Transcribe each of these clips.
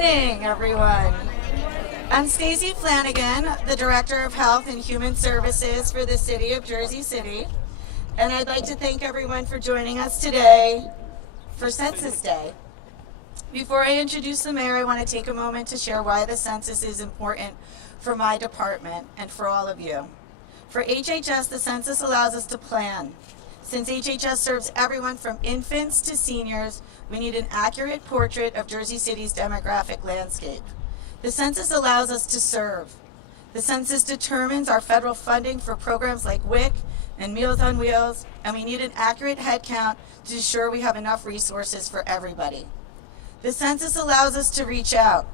morning, everyone. I'm Stacy Flanagan, the Director of Health and Human Services for the City of Jersey City, and I'd like to thank everyone for joining us today for Census Day. Before I introduce the mayor, I want to take a moment to share why the census is important for my department and for all of you. For HHS, the census allows us to plan. Since HHS serves everyone from infants to seniors, we need an accurate portrait of Jersey City's demographic landscape. The census allows us to serve. The census determines our federal funding for programs like WIC and Meals on Wheels, and we need an accurate head count to ensure we have enough resources for everybody. The census allows us to reach out.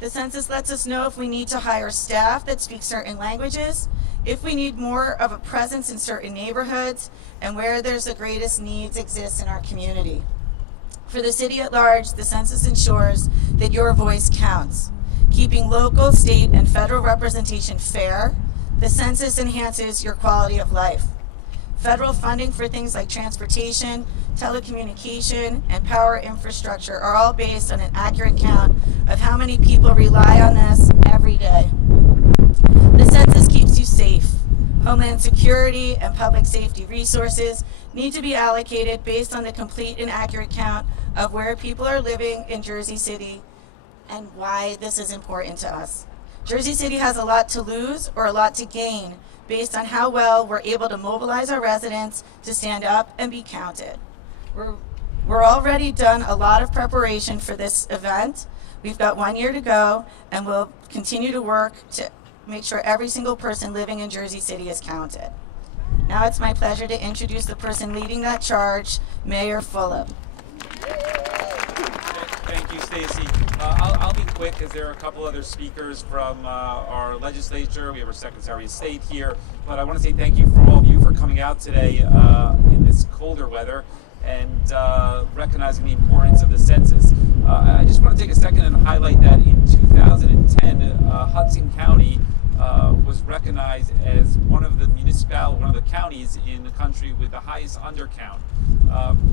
The census lets us know if we need to hire staff that speak certain languages, if we need more of a presence in certain neighborhoods, and where there's the greatest needs exist in our community. For the city at large, the census ensures that your voice counts. Keeping local, state, and federal representation fair, the census enhances your quality of life. Federal funding for things like transportation, telecommunication, and power infrastructure are all based on an accurate count of how many people rely on this every day. The census keeps you safe. Homeland security and public safety resources need to be allocated based on the complete and accurate count of where people are living in Jersey City and why this is important to us. Jersey City has a lot to lose or a lot to gain based on how well we're able to mobilize our residents to stand up and be counted. We're already done a lot of preparation for this event. We've got 1 year to go, and we'll continue to work to make sure every single person living in Jersey City is counted. Now it's my pleasure to introduce the person leading that charge, Mayor Fulop. Thank you, Stacy. I'll be quick because there are a couple other speakers from our legislature. We have our Secretary of State here, but I want to say thank you for all of you for coming out today in this colder weather and recognizing the importance of the census. I just want to take a second and highlight that in 2010, Hudson County was recognized as one of the counties in the country with the highest undercount,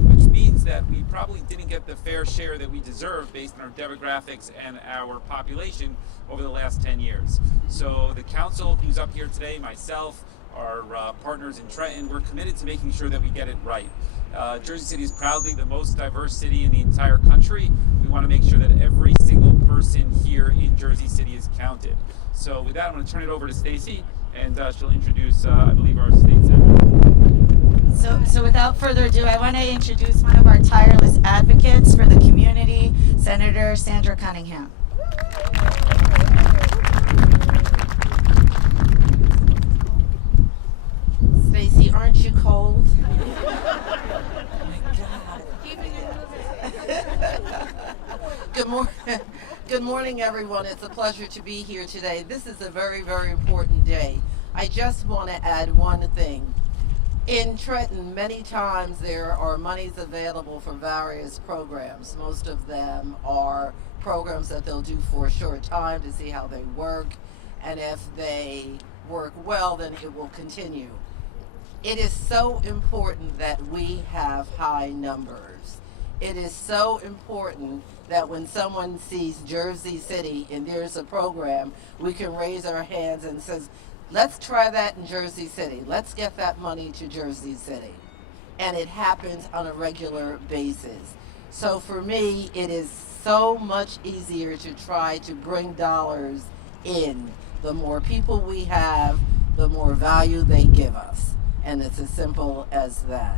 which means that we probably didn't get the fair share that we deserve based on our demographics and our population over the last 10 years. So the council who's up here today, myself, our partners in Trenton, we're committed to making sure that we get it right. Jersey City is proudly the most diverse city in the entire country. We want to make sure that every single person here in Jersey City is counted. So with that, I'm going to turn it over to Stacy, and she'll introduce, I believe, our state senator. So without further ado, I want to introduce one of our tireless advocates for the community, Senator Sandra Cunningham. Stacy, aren't you cold? Good morning, everyone. It's a pleasure to be here today. This is a very, very important day. I just want to add one thing. In Trenton, many times there are monies available for various programs. Most of them are programs that they'll do for a short time to see how they work, and if they work well, then it will continue. It is so important that we have high numbers. It is so important that when someone sees Jersey City and there's a program, we can raise our hands and says, let's try that in Jersey City. Let's get that money to Jersey City. And it happens on a regular basis. So for me, it is so much easier to try to bring dollars in. The more people we have, the more value they give us. And it's as simple as that.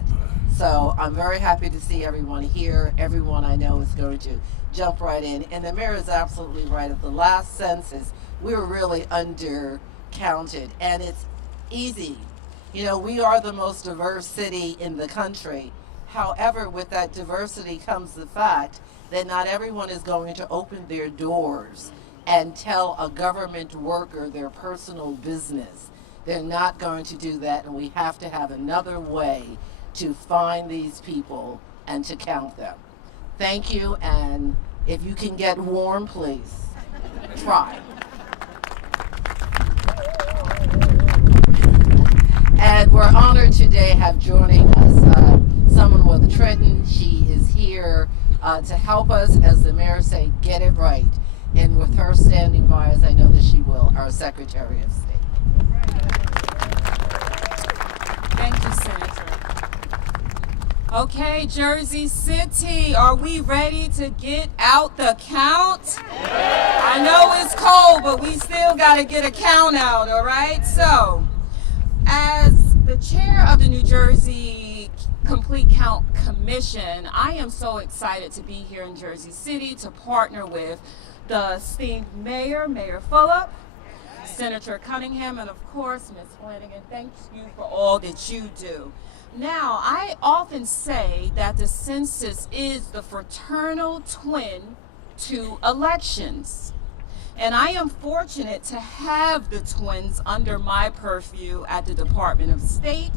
So I'm very happy to see everyone here. Everyone I know is going to jump right in. And the mayor is absolutely right. At the last census, we were really undercounted. And it's easy. You know, we are the most diverse city in the country. However, with that diversity comes the fact that not everyone is going to open their doors and tell a government worker their personal business. They're not going to do that, and we have to have another way to find these people and to count them. Thank you, and if you can get warm, please try. And we're honored today to have joining us someone with Trenton. She is here to help us, as the mayor said, get it right. And with her standing by, as I know that she will, our Secretary of State. Thank you, Senator. Okay, Jersey City, are we ready to get out the count? I know it's cold, but we still got to get a count out, all right? So, as the chair of the New Jersey Complete Count Commission, I am so excited to be here in Jersey City to partner with the esteemed Mayor Fulop, Senator Cunningham, and of course, Ms. Flanagan. Thank you for all that you do. Now, I often say that the census is the fraternal twin to elections. And I am fortunate to have the twins under my purview at the Department of State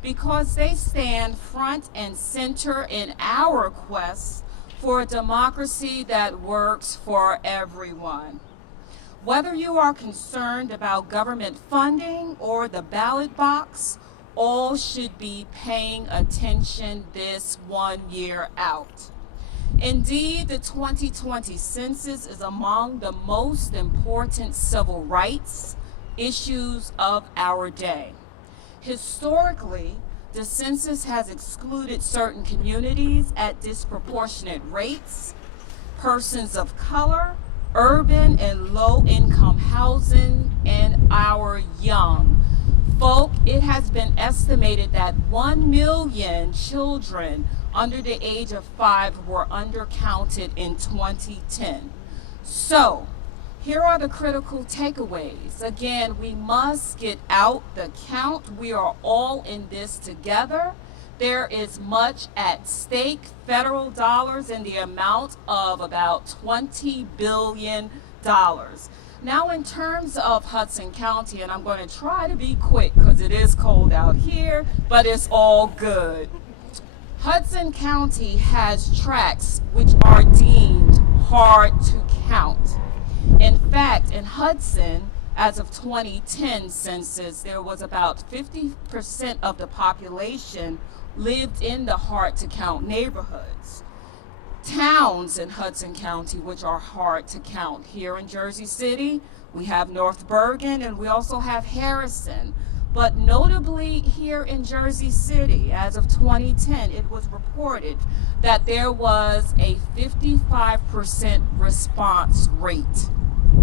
because they stand front and center in our quest for a democracy that works for everyone. Whether you are concerned about government funding or the ballot box, all should be paying attention this 1 year out. Indeed, the 2020 census is among the most important civil rights issues of our day. Historically, the census has excluded certain communities at disproportionate rates, persons of color, urban and low-income housing, and our young. Folk, it has been estimated that 1 million children under the age of 5 were undercounted in 2010. So, here are the critical takeaways. Again, we must get out the count. We are all in this together. There is much at stake, federal dollars in the amount of about $20 billion. Now, in terms of Hudson County, and I'm going to try to be quick because it is cold out here, but it's all good. Hudson County has tracts which are deemed hard to count. In fact, in Hudson, as of 2010 census, there was about 50% of the population lived in the hard to count neighborhoods. Towns in Hudson County which are hard to count. Here in Jersey City, we have North Bergen and we also have Harrison. But notably here in Jersey City, as of 2010, it was reported that there was a 55% response rate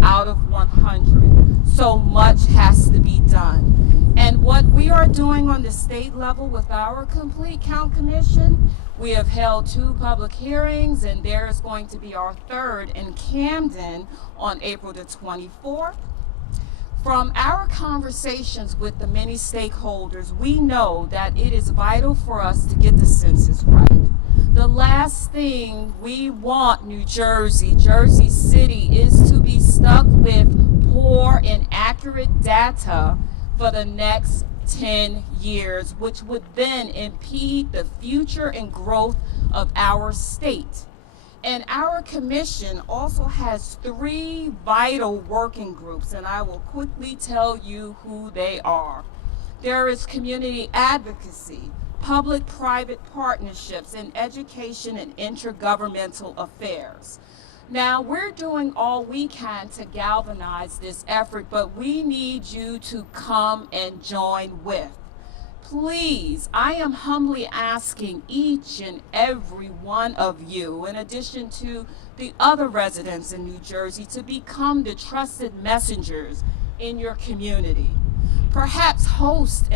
out of 100. So much has to be done. And what we are doing on the state level with our Complete Count Commission, we have held 2 public hearings, and there is going to be our 3rd in Camden on April the 24th. From our conversations with the many stakeholders, we know that it is vital for us to get the census right. The last thing we want New Jersey, Jersey City, is to be stuck with poor, inaccurate data for the next 10 years, which would then impede the future and growth of our state. And our commission also has 3 vital working groups, and I will quickly tell you who they are. There is community advocacy, public-private partnerships, and education and intergovernmental affairs. Now, we're doing all we can to galvanize this effort, but we need you to come and join with. Please, I am humbly asking each and every one of you, in addition to the other residents in New Jersey, to become the trusted messengers in your community. Perhaps host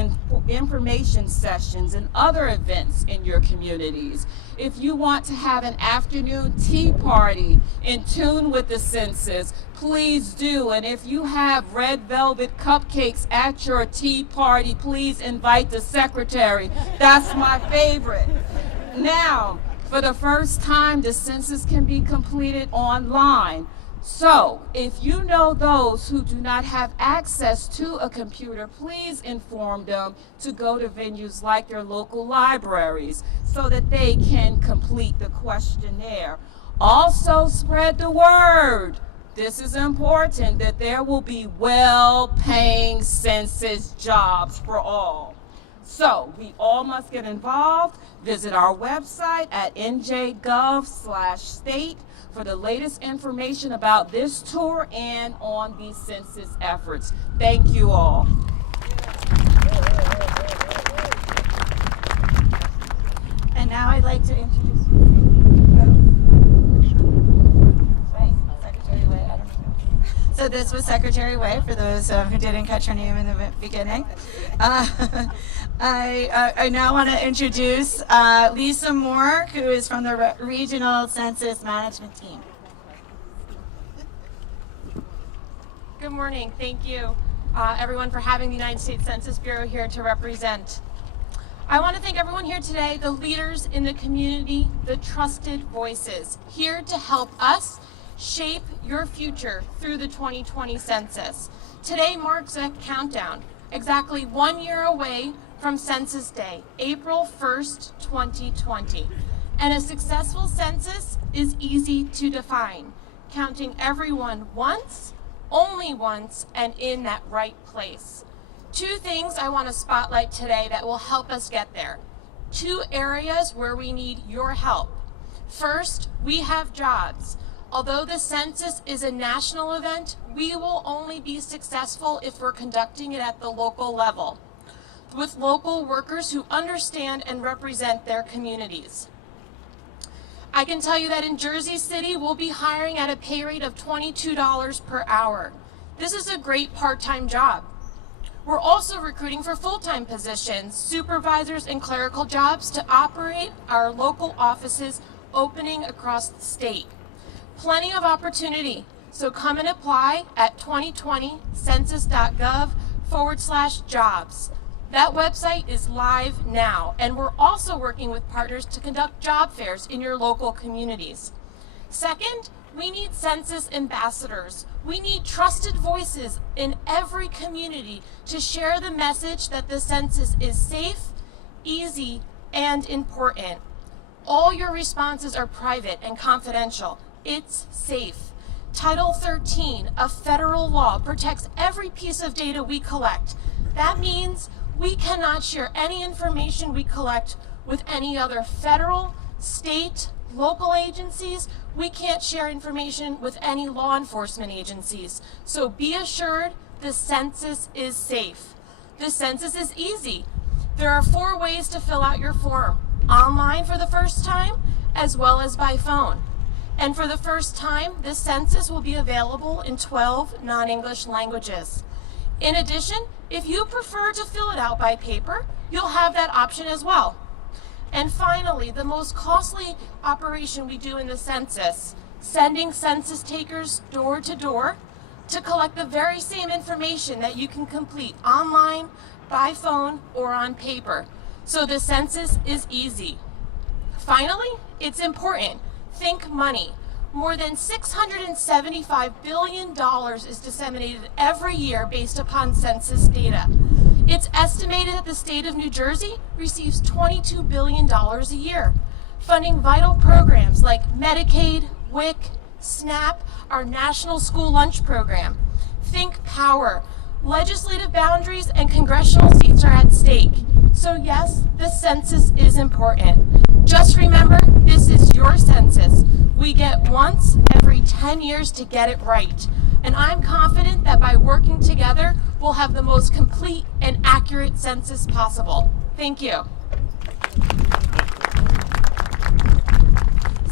information sessions and other events in your communities. If you want to have an afternoon tea party in tune with the census, please do. And if you have red velvet cupcakes at your tea party, please invite the secretary. That's my favorite. Now, for the first time, the census can be completed online. So, if you know those who do not have access to a computer, please inform them to go to venues like their local libraries so that they can complete the questionnaire. Also, spread the word. This is important, that there will be well-paying census jobs for all. So we all must get involved. Visit our website at nj.gov/state for the latest information about this tour and on the census efforts. Thank you all. And now I'd like to introduce Secretary Way. I don't know. So this was Secretary Way, for those who didn't catch her name in the beginning. I now want to introduce Lisa Moore, who is from the Regional Census Management Team. Good morning. Thank you, everyone, for having the United States Census Bureau here to represent. I want to thank everyone here today, the leaders in the community, the trusted voices, here to help us shape your future through the 2020 census. Today marks a countdown, exactly 1 year away from Census Day, April 1st, 2020. And a successful census is easy to define, counting everyone once, only once, and in that right place. Two things I want to spotlight today that will help us get there. Two areas where we need your help. First, we have jobs. Although the census is a national event, we will only be successful if we're conducting it at the local level, with local workers who understand and represent their communities. I can tell you that in Jersey City, we'll be hiring at a pay rate of $22 per hour. This is a great part-time job. We're also recruiting for full-time positions, supervisors and clerical jobs to operate our local offices opening across the state. Plenty of opportunity, so come and apply at 2020census.gov/jobs. That website is live now, and we're also working with partners to conduct job fairs in your local communities. Second, we need census ambassadors. We need trusted voices in every community to share the message that the census is safe, easy, and important. All your responses are private and confidential. It's safe. Title 13 of federal law protects every piece of data we collect. That means we cannot share any information we collect with any other federal, state, local agencies. We can't share information with any law enforcement agencies. So be assured the census is safe. The census is easy. There are 4 ways to fill out your form: online for the first time, as well as by phone. And for the first time, the census will be available in 12 non-English languages. In addition, if you prefer to fill it out by paper, you'll have that option as well. And finally, the most costly operation we do in the census, sending census takers door to door to collect the very same information that you can complete online, by phone, or on paper. So the census is easy. Finally, it's important. Think money. More than $675 billion is disseminated every year based upon census data. It's estimated that the state of New Jersey receives $22 billion a year, funding vital programs like Medicaid, WIC, SNAP, our national school lunch program. Think power. Legislative boundaries and congressional seats are at stake. So yes, the census is important. Just remember, this is your census. We get once every 10 years to get it right. And I'm confident that by working together, we'll have the most complete and accurate census possible. Thank you.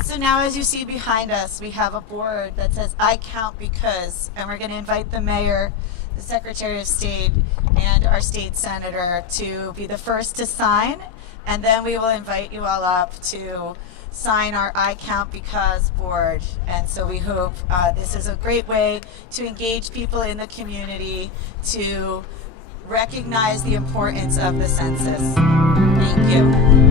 So now, as you see behind us, we have a board that says "I count because," and we're going to invite the mayor, the Secretary of State, and our state senator to be the first to sign, and then we will invite you all up to sign our "I Count Because" board. And so we hope this is a great way to engage people in the community, to recognize the importance of the census. Thank you.